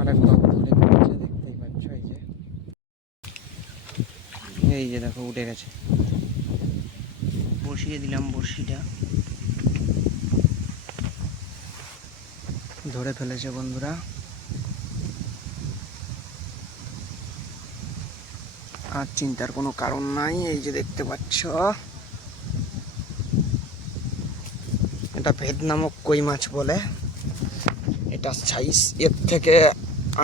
আরেক বাবু ধরে ফেলেছে, দেখতেই পাচ্ছ। এই যে দেখো উঠে গেছে। বসিয়ে দিলাম বড়শিটা, ধরে ফেলেছে বন্ধুরা। আর চিন্তার কোনো কারণ নাই। এই যে দেখতে পাচ্ছ, এটা ভেদ নামক কই মাছ বলে। এটা সাইজ এর থেকে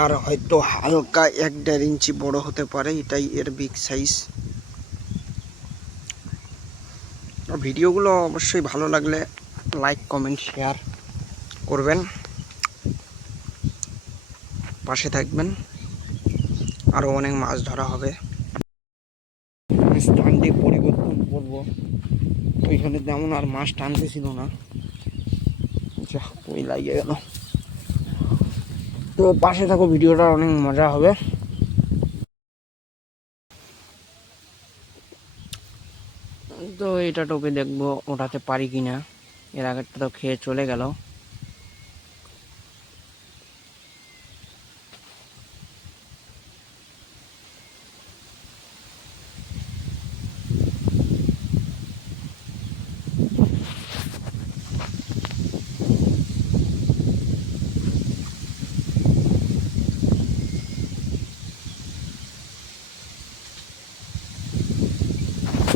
আর হয়তো হালকা 1-1.5 ইঞ্চি বড় হতে পারে, এটাই এর বিগ সাইজ। ভিডিওগুলো অবশ্যই ভালো লাগলে লাইক কমেন্ট শেয়ার করবেন, পাশে থাকবেন। আরও অনেক মাছ ধরা হবে। স্ট্যান্ডে পরিবর্তন করবো, ওইখানে তেমন আর মাছ টানতেছিল না, ওই লাগিয়ে গেল। তো পাশে থাকো, ভিডিওটা অনেক মজা হবে। তো এটা টোপে দেখবো ওঠাতে পারি কিনা। এর আগেরটা তো খেয়ে চলে গেল।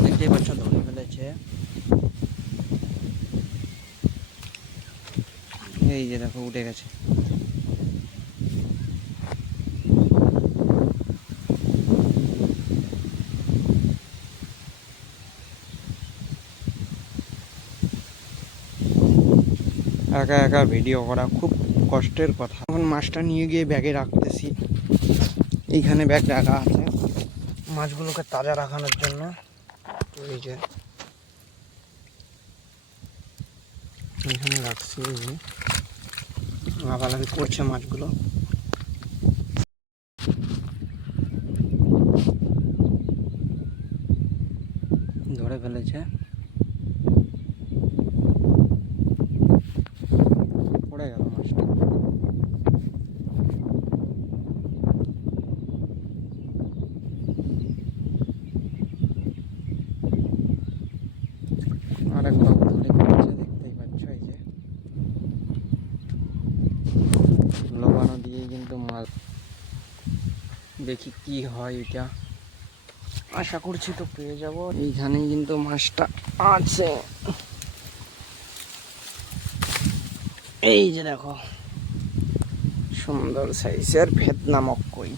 দেখতেই পাচ্ছ ধরে ফেলেছে। এই যে দেখো উঠে গেছে। একা একা ভিডিও করা খুব কষ্টের কথা। এখন মাছটা নিয়ে গিয়ে ব্যাগে রাখতেছি। এইখানে ব্যাগ রাখা আছে মাছগুলোকে তাজা রাখানোর জন্য। এই যে এইখানে রাখছি। এই যে লাফালাফি করছে মাছগুলো। ধরে ফেলেছে, পড়ে গেল মাছটা। আরেক বাবু ধরে ফেলেছে, দেখতেই পাচ্ছ। এই যে লোবানো দিয়ে কিন্তু মাছ, দেখি কি হয়। এটা আশা করছি তো পেয়ে যাব। এইখানে কিন্তু মাছটা আছে। এই যে দেখো, সুন্দর সাইজের ভেদ নামক কই।